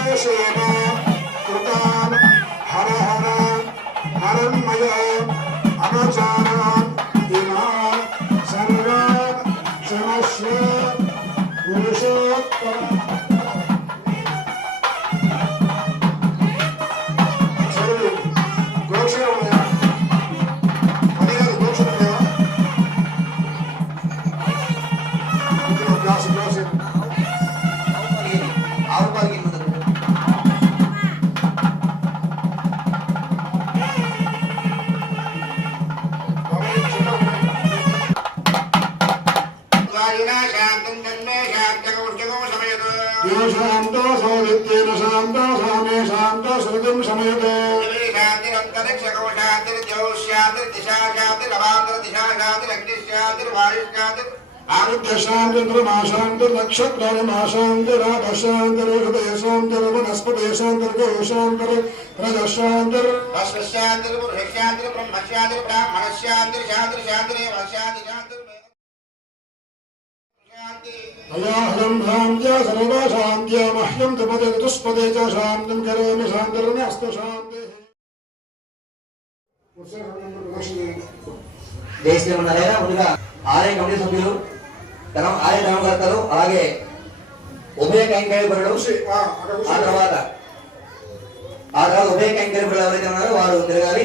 शेव कृतान् हर हर हरन्मय अनुजा శాంతో సౌలిత్యేన శాంతో సామే శాంతో శృతిం సమయతే. ఆరుద్య శాంతి ధ్రుమాశాంతి నక్షత్రమాశాంతి రాధశాంతి హృదయ శాంతి ప్రజశాంతి దయాహరం శాంత్య సర్వశాంత్య మహ్యం త్రిపదే చతుష్పదే చ శాంతిం కరోమి శాంతిర్నస్తు శాంతి. దేశంలో ఉన్నారైనా ముందుగా ఆలయ కమిటీ సభ్యులు ధనం ఆలయ ధర్మకర్తలు అలాగే ఉభయ కైంకర్యపరులు ఆ తర్వాత ఆ తర్వాత ఉభయ కైంకర్యపరులు ఎవరైతే ఉన్నారో వారు తిరగాలి.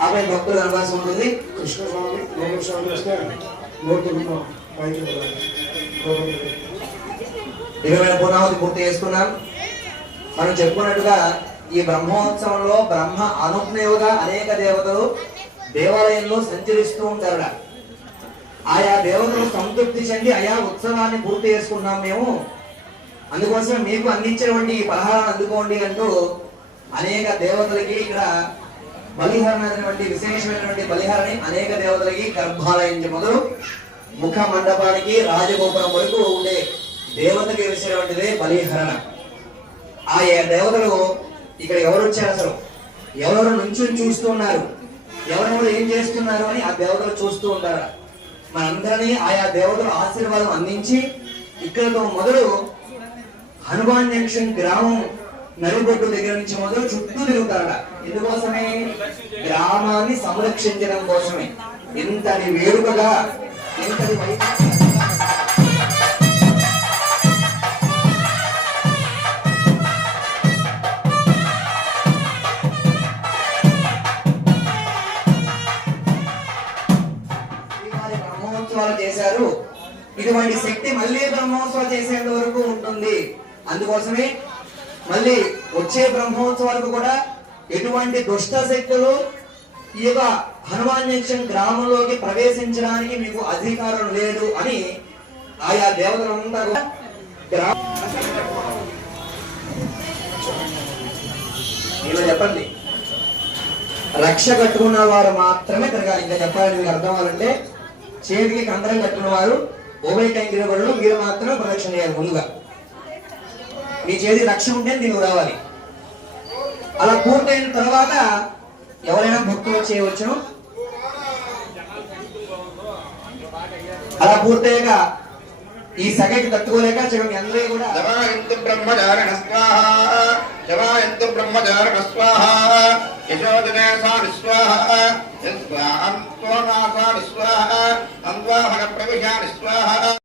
ఆపై భక్తులు కనపాల్సి ఉంటుంది. కృష్ణస్వామి ఇరవై పూర్ణావతి పూర్తి చేసుకున్నాం. మనం చెప్పుకున్నట్టుగా ఈ బ్రహ్మోత్సవంలో బ్రహ్మ అనుజ్ఞయుగా అనేక దేవతలు దేవాలయంలో సంచరిస్తూ ఉంటారు ఆయా దేవతలు సంతృప్తి చెంది ఆయా ఉత్సవాన్ని పూర్తి చేసుకున్నాం మేము. అందుకోసం మీకు అందించినటువంటి ఈ పలహారాన్ని అందుకోండి అంటూ అనేక దేవతలకి ఇక్కడ బలిహరణ అనేటువంటి విశేషమైనటువంటి బలిహరణి అనేక దేవతలకి గర్భాలయం మొదలు ముఖ మండపానికి రాజగోపురం వరకు ఉండే దేవతకి వేసినటువంటిదే బలిహరణ. ఆ దేవతలు ఇక్కడ ఎవరు వచ్చారు అసలు? ఎవరెవరు నుంచుని చూస్తున్నారు ఎవరెవరు ఏం చేస్తున్నారు అని ఆ దేవతలు చూస్తూ ఉంటారు? మనందరినీ ఆయా దేవతలు ఆశీర్వాదం అందించి ఇక్కడతో మొదలు హనుమాన్ జంక్షన్ గ్రామం నడిబొడ్డు దగ్గర నుంచి మొదలు చుట్టూ తిరుగుతారట. ఎందుకోసమే? గ్రామాన్ని సంరక్షించడం కోసమే. ఇంతటి వేడుకగా బ్రహ్మోత్సవాలు చేశారు. ఇటువంటి శక్తి మళ్ళీ బ్రహ్మోత్సవాలు చేసేంత వరకు ఉంటుంది. అందుకోసమే మళ్ళీ వచ్చే బ్రహ్మోత్సవాలకు కూడా ఎటువంటి దుష్ట శక్తులు ఈ యొక్క గ్రామంలోకి ప్రవేశించడానికి మీకు అధికారం లేదు అని ఆయా దేవతలంతా కూడా ఇలా చెప్పండి. రక్ష కట్టుకున్న వారు మాత్రమే తిరగాలి. ఇంకా చెప్పాలని మీకు అర్థం అవ్వాలంటే చేతికి కందరం కట్టుకున్న వారు ఉభయ కైంకర్యపరులు మీరు మాత్రమే ప్రదక్షిణ చేయాలి ముందుగా. మీ చేతి రక్ష ఉంటే దీనికి రావాలి. అలా పూర్తయిన తర్వాత ఎవరైనా భక్తులు చేయవచ్చును అలా పూర్తయ్యాక ఈ సగకి తట్టుకోలేక చివరి అందరూ కూడా జవాయంతు బ్రహ్మచారణ స్వాహ జవాయంతు బ్రహ్మచారణ స్వాహ యశోదనే యశోదనేసాని స్వాహ యస్వాంత్వనాసాని స్వాహ అంద్వాహన ప్రవిశాని స్వాహ.